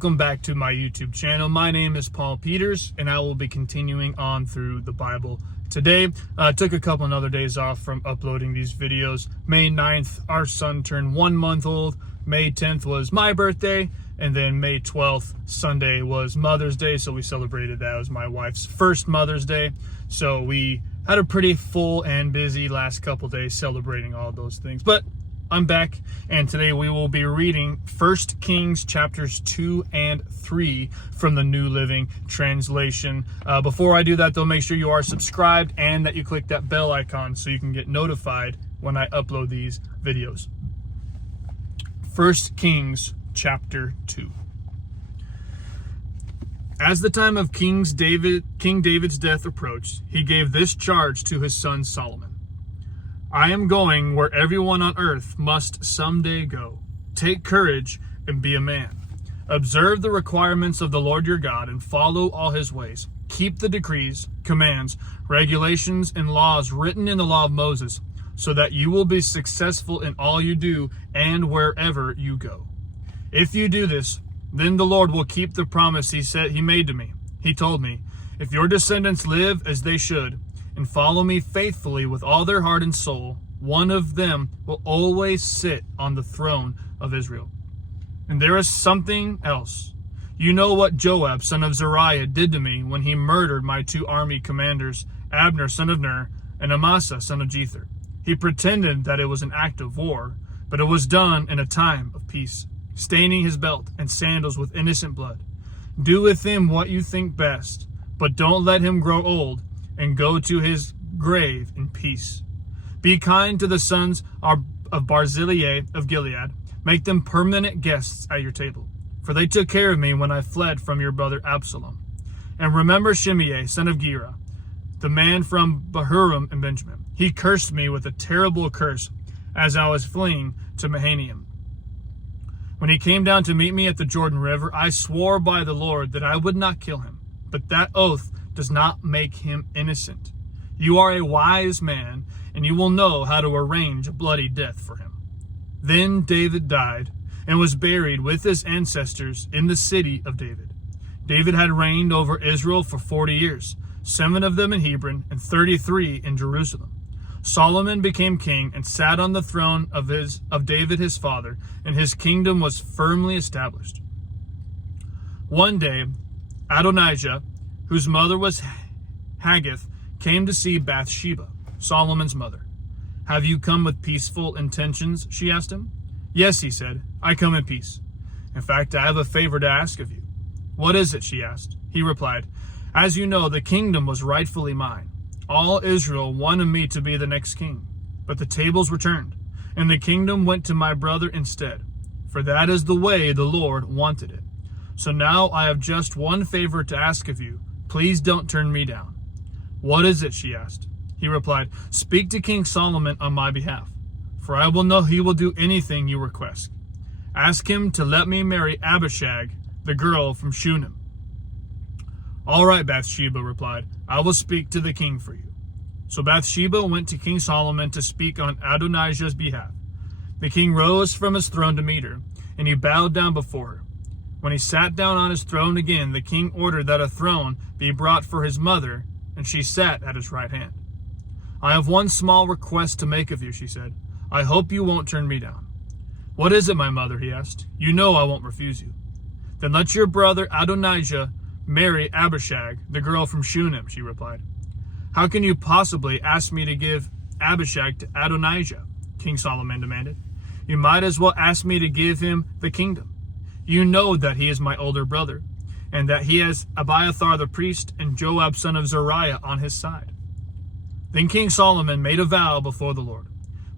welcome back to my YouTube channel. My name is Paul Peters, and I will be continuing on through the Bible today. Took a couple another days off from uploading these videos. May 9th, our son turned 1 month old. May 10th was my birthday, and then May 12th, Sunday, was Mother's Day, so we celebrated that. It was my wife's first Mother's Day, so we had a pretty full and busy last couple days celebrating all those things. But I'm back, and today we will be reading 1 Kings chapters 2 and 3 from the New Living Translation. Before I do that, though, make sure you are subscribed and that you click that bell icon so you can get notified when I upload these videos. 1 Kings chapter 2. As the time of King David's death approached, he gave this charge to his son Solomon. I am going where everyone on earth must someday go. Take courage and be a man. Observe the requirements of the Lord your God and follow all his ways. Keep the decrees, commands, regulations, and laws written in the law of Moses, so that you will be successful in all you do and wherever you go. If you do this, then the Lord will keep the promise he made to me. He told me, if your descendants live as they should, and follow me faithfully with all their heart and soul, one of them will always sit on the throne of Israel. And there is something else. You know what Joab, son of Zeruiah, did to me when he murdered my 2 army commanders, Abner, son of Ner, and Amasa, son of Jether. He pretended that it was an act of war, but it was done in a time of peace, staining his belt and sandals with innocent blood. Do with him what you think best, but don't let him grow old and go to his grave in peace. Be kind to the sons of Barzillai of Gilead. Make them permanent guests at your table, for they took care of me when I fled from your brother Absalom. And remember Shimei, son of Gera, the man from Bahurim and Benjamin. He cursed me with a terrible curse as I was fleeing to Mahanaim. When he came down to meet me at the Jordan River, I swore by the Lord that I would not kill him, but that oath does not make him innocent. You are a wise man, and you will know how to arrange a bloody death for him. Then David died and was buried with his ancestors in the city of David. David had reigned over Israel for 40 years, 7 of them in Hebron and 33 in Jerusalem. Solomon became king and sat on the throne of David his father, and his kingdom was firmly established. One day, Adonijah, whose mother was Haggith, came to see Bathsheba, Solomon's mother. Have you come with peaceful intentions? She asked him. Yes, he said, I come in peace. In fact, I have a favor to ask of you. What is it? She asked. He replied, as you know, the kingdom was rightfully mine. All Israel wanted me to be the next king, but the tables were turned, and the kingdom went to my brother instead, for that is the way the Lord wanted it. So now I have just one favor to ask of you. Please don't turn me down. What is it? She asked. He replied, speak to King Solomon on my behalf, for I will know he will do anything you request. Ask him to let me marry Abishag, the girl from Shunem. All right, Bathsheba replied, I will speak to the king for you. So Bathsheba went to King Solomon to speak on Adonijah's behalf. The king rose from his throne to meet her, and he bowed down before her. When he sat down on his throne again, the king ordered that a throne be brought for his mother, and she sat at his right hand. I have one small request to make of you, she said. I hope you won't turn me down. What is it, my mother? He asked. You know I won't refuse you. Then let your brother Adonijah marry Abishag, the girl from Shunem, she replied. How can you possibly ask me to give Abishag to Adonijah? King Solomon demanded. You might as well ask me to give him the kingdom. You know that he is my older brother, and that he has Abiathar the priest and Joab son of Zeruiah on his side. Then King Solomon made a vow before the Lord.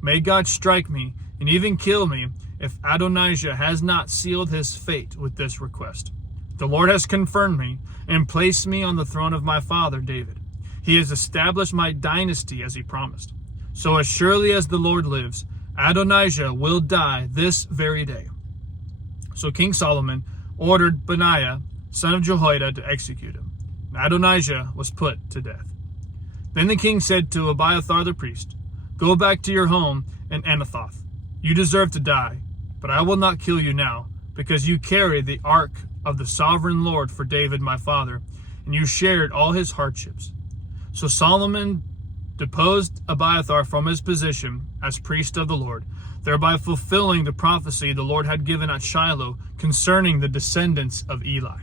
May God strike me and even kill me if Adonijah has not sealed his fate with this request. The Lord has confirmed me and placed me on the throne of my father David. He has established my dynasty as he promised. So as surely as the Lord lives, Adonijah will die this very day. So King Solomon ordered Benaiah, son of Jehoiada, to execute him. And Adonijah was put to death. Then the king said to Abiathar the priest, Go back to your home in Anathoth. You deserve to die, but I will not kill you now, because you carry the ark of the sovereign Lord for David my father, and you shared all his hardships. So Solomon deposed Abiathar from his position as priest of the Lord, thereby fulfilling the prophecy the Lord had given at Shiloh concerning the descendants of Eli.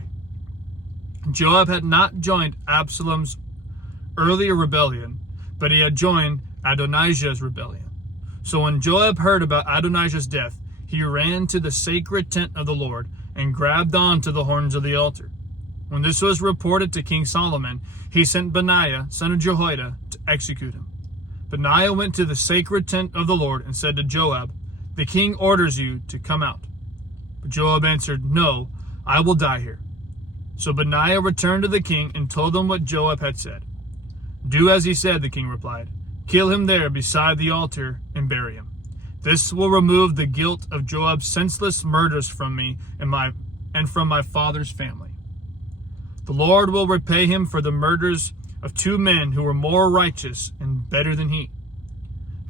Joab had not joined Absalom's earlier rebellion, but he had joined Adonijah's rebellion. So when Joab heard about Adonijah's death, he ran to the sacred tent of the Lord and grabbed on to the horns of the altar. When this was reported to King Solomon, he sent Benaiah, son of Jehoiada, to execute him. Benaiah went to the sacred tent of the Lord and said to Joab, "The king orders you to come out." But Joab answered, "No, I will die here." So Benaiah returned to the king and told him what Joab had said. "Do as he said," the king replied. "Kill him there beside the altar and bury him. This will remove the guilt of Joab's senseless murders from me and from my father's family. The Lord will repay him for the murders of two men who were more righteous and better than he.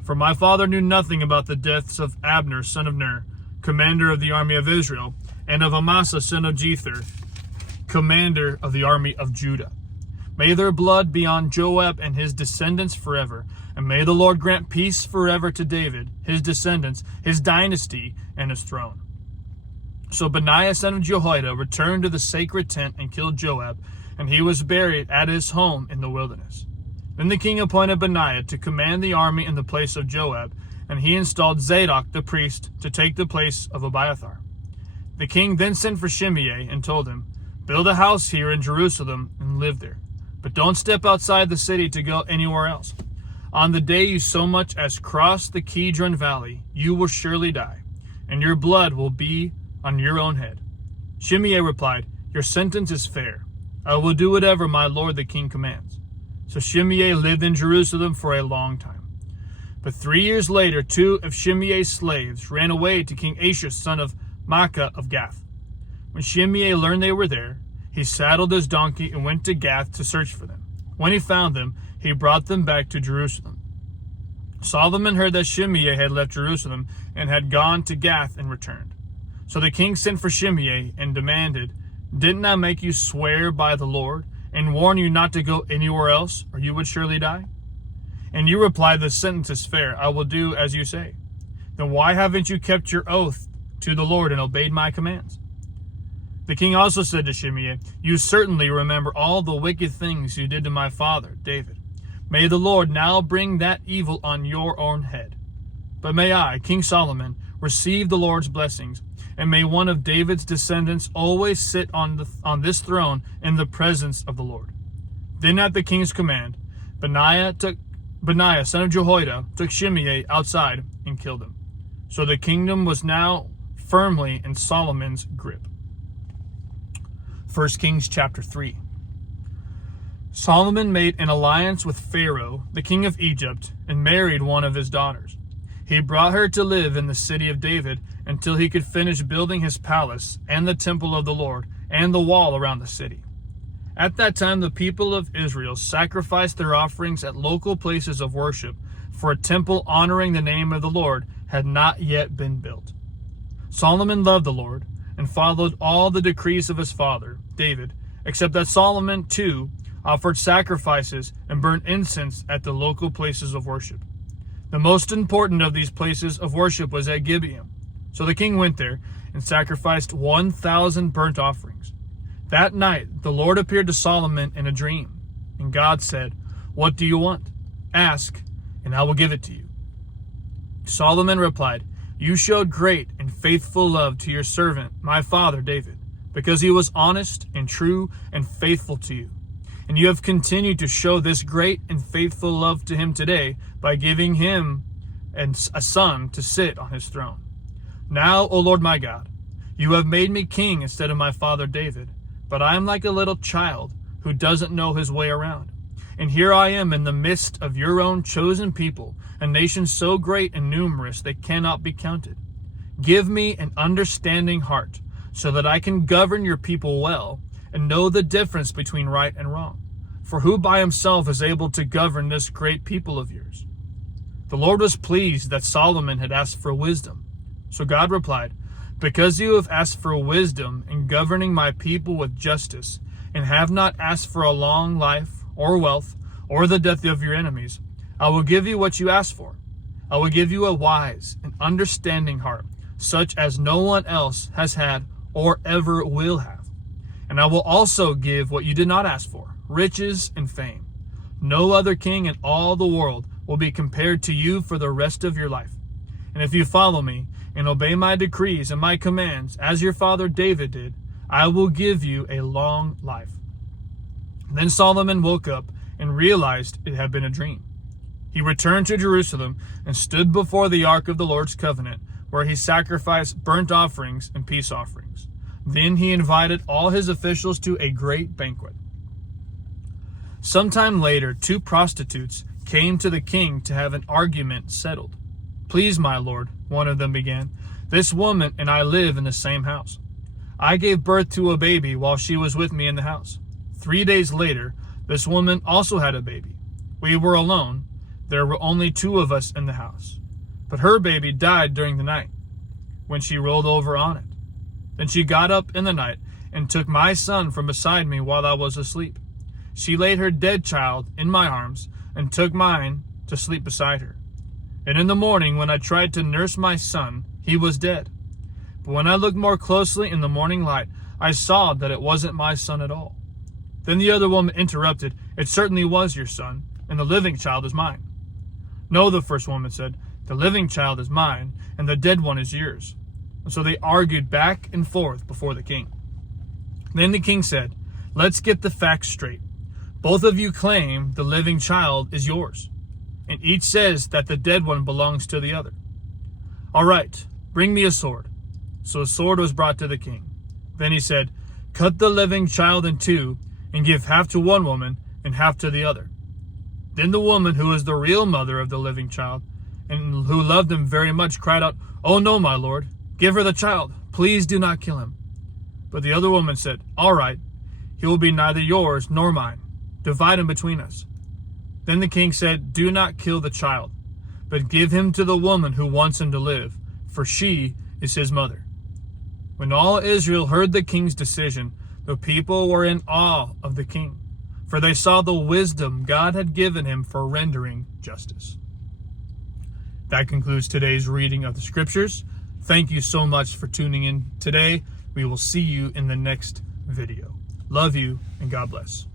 For my father knew nothing about the deaths of Abner, son of Ner, commander of the army of Israel, and of Amasa, son of Jether, commander of the army of Judah. May their blood be on Joab and his descendants forever, and may the Lord grant peace forever to David, his descendants, his dynasty, and his throne." So Benaiah, son of Jehoiada, returned to the sacred tent and killed Joab, and he was buried at his home in the wilderness. Then the king appointed Benaiah to command the army in the place of Joab, and he installed Zadok the priest to take the place of Abiathar. The king then sent for Shimei and told him, "Build a house here in Jerusalem and live there, but don't step outside the city to go anywhere else. On the day you so much as cross the Kidron Valley, you will surely die, and your blood will be on your own head." Shimei replied, "Your sentence is fair. I will do whatever my lord the king commands." So Shimei lived in Jerusalem for a long time. But 3 years later, two of Shimei's slaves ran away to King Achish, son of Maacah of Gath. When Shimei learned they were there, he saddled his donkey and went to Gath to search for them. When he found them, he brought them back to Jerusalem. Solomon heard that Shimei had left Jerusalem and had gone to Gath and returned. So the king sent for Shimei and demanded, "Didn't I make you swear by the Lord and warn you not to go anywhere else, or you would surely die? And you replied, 'The sentence is fair. I will do as you say.' Then why haven't you kept your oath to the Lord and obeyed my commands?" The king also said to Shimei, "You certainly remember all the wicked things you did to my father, David. May the Lord now bring that evil on your own head. But may I, King Solomon, receive the Lord's blessings, and may one of David's descendants always sit on this throne in the presence of the Lord." Then at the king's command, Benaiah, son of Jehoiada, took Shimei outside and killed him. So the kingdom was now firmly in Solomon's grip. 1 Kings chapter 3. Solomon made an alliance with Pharaoh, the king of Egypt, and married one of his daughters. He brought her to live in the city of David until he could finish building his palace and the temple of the Lord and the wall around the city. At that time, the people of Israel sacrificed their offerings at local places of worship, for a temple honoring the name of the Lord had not yet been built. Solomon loved the Lord and followed all the decrees of his father, David, except that Solomon, too, offered sacrifices and burned incense at the local places of worship. The most important of these places of worship was at Gibeon. So the king went there and sacrificed 1,000 burnt offerings. That night the Lord appeared to Solomon in a dream, and God said, "What do you want? Ask, and I will give it to you." Solomon replied, "You showed great and faithful love to your servant, my father David, because he was honest and true and faithful to you. And you have continued to show this great and faithful love to him today by giving him a son to sit on his throne. Now, O Lord my God, you have made me king instead of my father David, but I am like a little child who doesn't know his way around. And here I am in the midst of your own chosen people, a nation so great and numerous they cannot be counted. Give me an understanding heart so that I can govern your people well and know the difference between right and wrong. For who by himself is able to govern this great people of yours?" The Lord was pleased that Solomon had asked for wisdom. So God replied, Because you have asked for wisdom in governing my people with justice, and have not asked for a long life, or wealth, or the death of your enemies, I will give you what you asked for. I will give you a wise and understanding heart, such as no one else has had or ever will have. And I will also give what you did not ask for, riches and fame. No other king in all the world will be compared to you for the rest of your life. And if you follow me and obey my decrees and my commands, as your father David did, I will give you a long life. Then Solomon woke up and realized it had been a dream. He returned to Jerusalem and stood before the ark of the Lord's covenant, where he sacrificed burnt offerings and peace offerings. Then he invited all his officials to a great banquet. Sometime later, 2 prostitutes came to the king to have an argument settled. Please, my lord, one of them began, this woman and I live in the same house. I gave birth to a baby while she was with me in the house. 3 days later, this woman also had a baby. We were alone. There were only 2 of us in the house. But her baby died during the night, when she rolled over on it. Then she got up in the night and took my son from beside me while I was asleep. She laid her dead child in my arms and took mine to sleep beside her. And in the morning, when I tried to nurse my son, he was dead. But when I looked more closely in the morning light, I saw that it wasn't my son at all. Then the other woman interrupted, It certainly was your son, and the living child is mine. No, the first woman said, The living child is mine, and the dead one is yours. And so they argued back and forth before the king. Then the king said, Let's get the facts straight. Both of you claim the living child is yours, and each says that the dead one belongs to the other. All right, bring me a sword. So a sword was brought to the king. Then he said, Cut the living child in 2, and give half to one woman and half to the other. Then the woman, who is the real mother of the living child, and who loved him very much, cried out, Oh no, my lord, give her the child. Please do not kill him. But the other woman said, All right, he will be neither yours nor mine. Divide him between us. Then the king said, Do not kill the child, but give him to the woman who wants him to live, for she is his mother. When all Israel heard the king's decision, the people were in awe of the king, for they saw the wisdom God had given him for rendering justice. That concludes today's reading of the scriptures. Thank you so much for tuning in today. We will see you in the next video. Love you, and God bless.